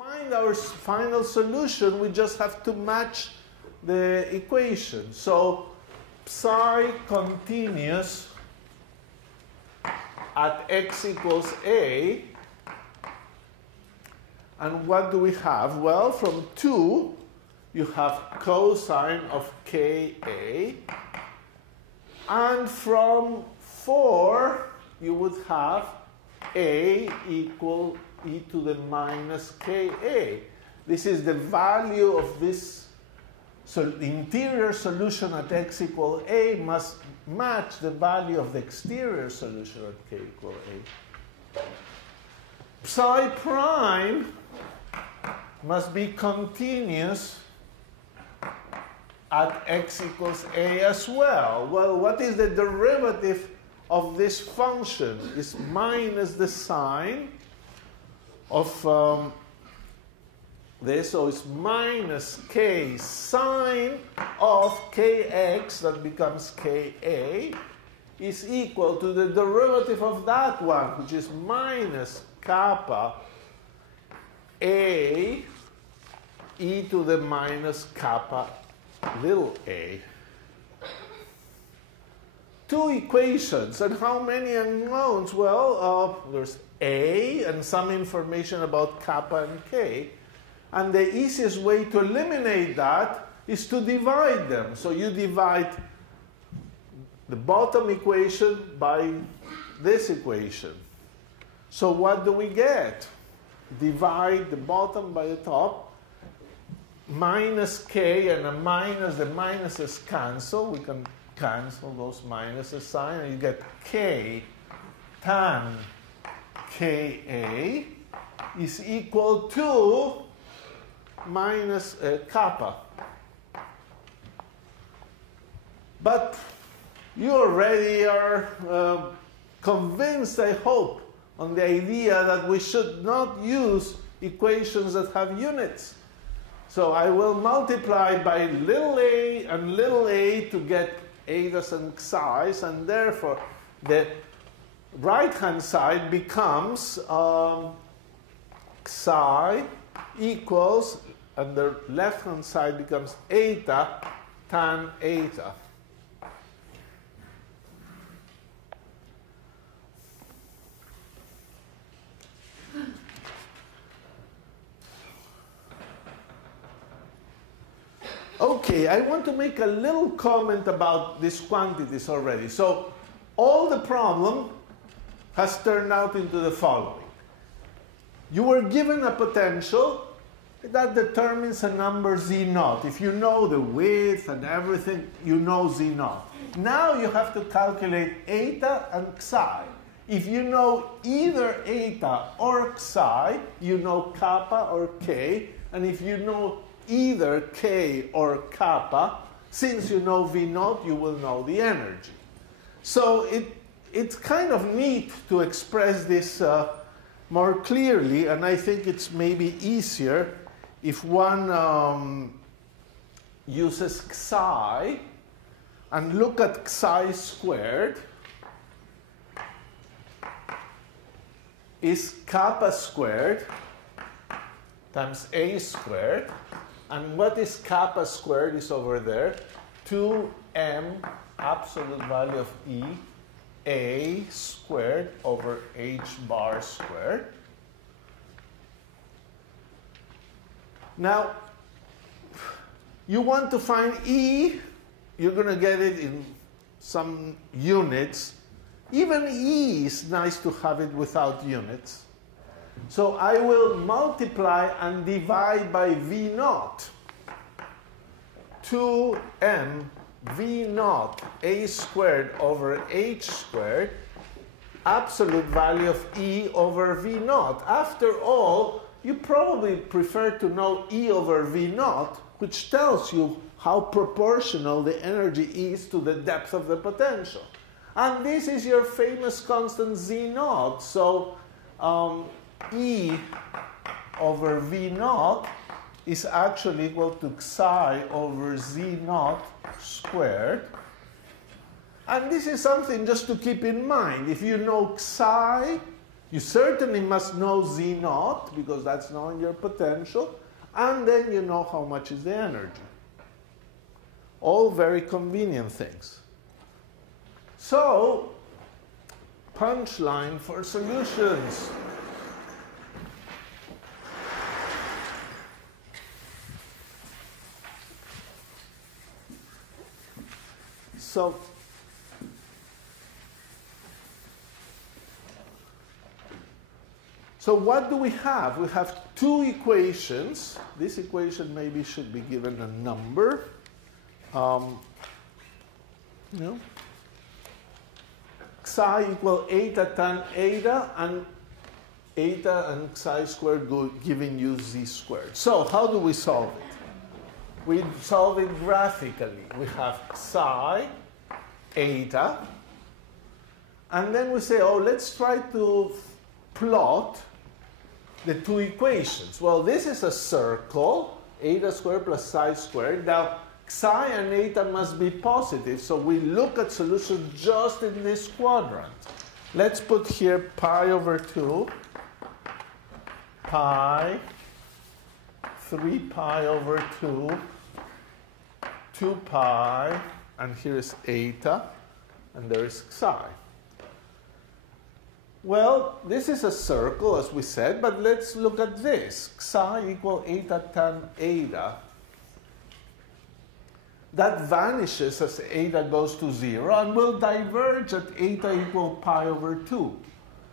find our final solution, we just have to match the equation. So psi continuous at x equals a. And what do we have? Well, from 2, you have cosine of Ka. And from 4, you would have a equal e to the minus Ka. This is the value of this. So the interior solution at x equal a must match the value of the exterior solution at k equal a. Psi prime must be continuous at x equals a as well. Well, what is the derivative of this function? It's minus the sine of this, so it's minus k sine of kx, that becomes ka, is equal to the derivative of that one, which is minus kappa a e to the minus kappa little a. Two equations, and how many unknowns? Well, there's a and some information about kappa and k. And the easiest way to eliminate that is to divide them. So you divide the bottom equation by this equation. So what do we get? Divide the bottom by the top. Minus k and a minus, the minuses cancel. We can cancel those minuses sign, and you get k tan ka is equal to minus kappa. But you already are convinced, I hope, on the idea that we should not use equations that have units. So I will multiply by little a and little a to get etas and xi's, and therefore the right-hand side becomes psi equals, and the left-hand side becomes eta tan eta. Okay, I want to make a little comment about these quantities already. So all the problem has turned out into the following. You were given a potential that determines a number z naught. If you know the width and everything, you know z naught. Now you have to calculate eta and psi. If you know either eta or psi, you know kappa or k. And if you know either k or kappa, since you know v naught, you will know the energy. So it's kind of neat to express this more clearly, and I think it's maybe easier if one uses psi and look at psi squared is kappa squared times a squared. And what is kappa squared is over there, 2m absolute value of E a squared over h bar squared. Now, you want to find E, you're going to get it in some units. Even E is nice to have it without units. So I will multiply and divide by V naught. 2m V naught a squared over h squared, absolute value of E over V naught. After all, you probably prefer to know E over V naught, which tells you how proportional the energy is to the depth of the potential. And this is your famous constant Z naught. So E over V naught is actually equal to psi over Z naught squared. And this is something just to keep in mind. If you know psi, You certainly must know Z naught, because that's knowing your potential, and then you know how much is the energy. All very convenient things. So, punchline for solutions. So what do we have? We have two equations. This equation maybe should be given a number. Psi equal eta tan eta, and eta and psi squared giving you z squared. So how do we solve it? We solve it graphically. We have psi, eta, and then we say, oh, let's try to plot the two equations. Well, this is a circle, eta squared plus psi squared. Now, psi and eta must be positive, so we look at solutions just in this quadrant. Let's put here pi over 2, pi, 3 pi over 2, 2 pi, and here is eta, and there is psi. Well, this is a circle, as we said, but let's look at this. Psi equal eta tan eta. That vanishes as eta goes to 0 and will diverge at eta equal pi over 2.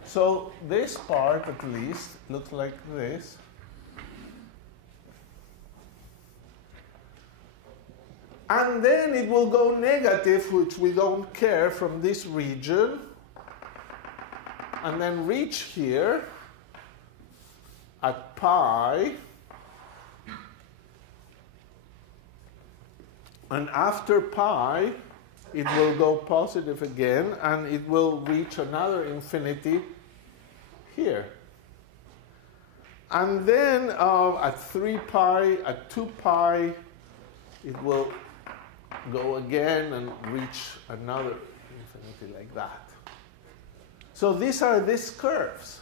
So this part, at least, looks like this. And then it will go negative, which we don't care, from this region, and then reach here at pi, and after pi it will go positive again, and it will reach another infinity here. And then at 3 pi, at 2 pi, it will go again and reach another infinity like that. So these are these curves.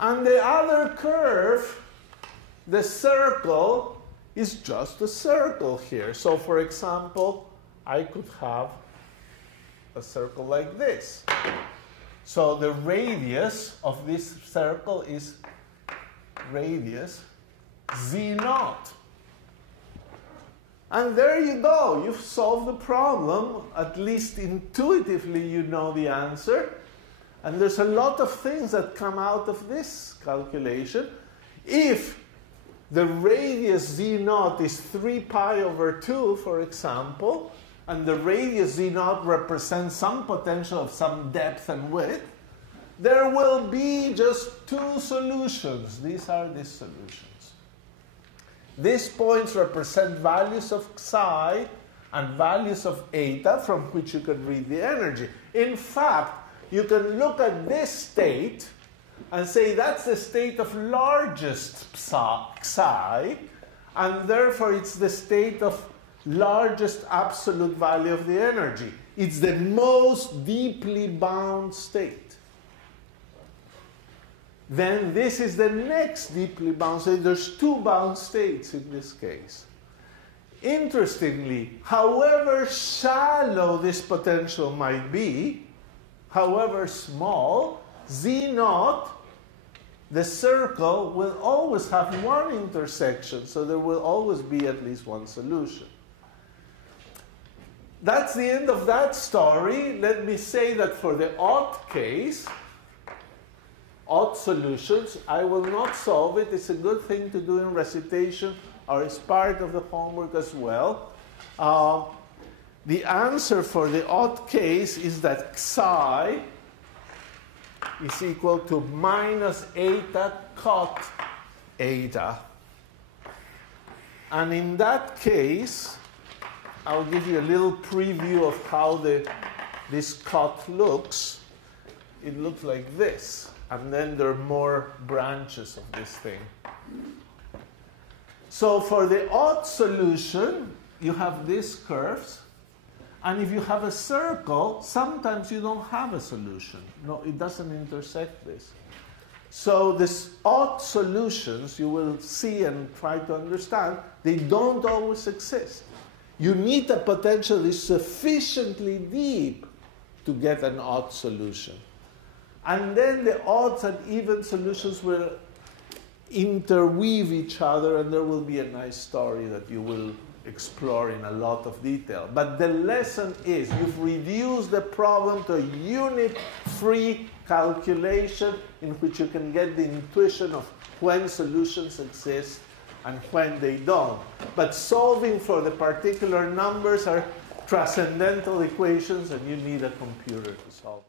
And the other curve, the circle, is just a circle here. So for example, I could have a circle like this. So the radius of this circle is radius z naught. And there you go. You've solved the problem. At least intuitively you know the answer. And there's a lot of things that come out of this calculation. If the radius z naught is 3 pi over 2, for example, and the radius z naught represents some potential of some depth and width, there will be just two solutions. These are these solutions. These points represent values of psi and values of eta from which you can read the energy. In fact, you can look at this state and say that's the state of largest psi, and therefore it's the state of largest absolute value of the energy. It's the most deeply bound state. Then this is the next deeply bound state. There's two bound states in this case. Interestingly, however shallow this potential might be, however small, z naught, the circle, will always have one intersection, so there will always be at least one solution. That's the end of that story. Let me say that for the odd case, odd solutions, I will not solve it. It's a good thing to do in recitation, or it's part of the homework as well. The answer for the odd case is that psi is equal to minus eta cot eta. And in that case, I'll give you a little preview of how this cot looks. It looks like this. And then there are more branches of this thing. So for the odd solution, you have these curves. And if you have a circle, sometimes you don't have a solution. No, it doesn't intersect this. So these odd solutions, you will see and try to understand, they don't always exist. You need a potential that is sufficiently deep to get an odd solution. And then the odds and even solutions will interweave each other, and there will be a nice story that you will explore in a lot of detail. But the lesson is you've reduced the problem to a unit-free calculation in which you can get the intuition of when solutions exist and when they don't. But solving for the particular numbers are transcendental equations, and you need a computer to solve.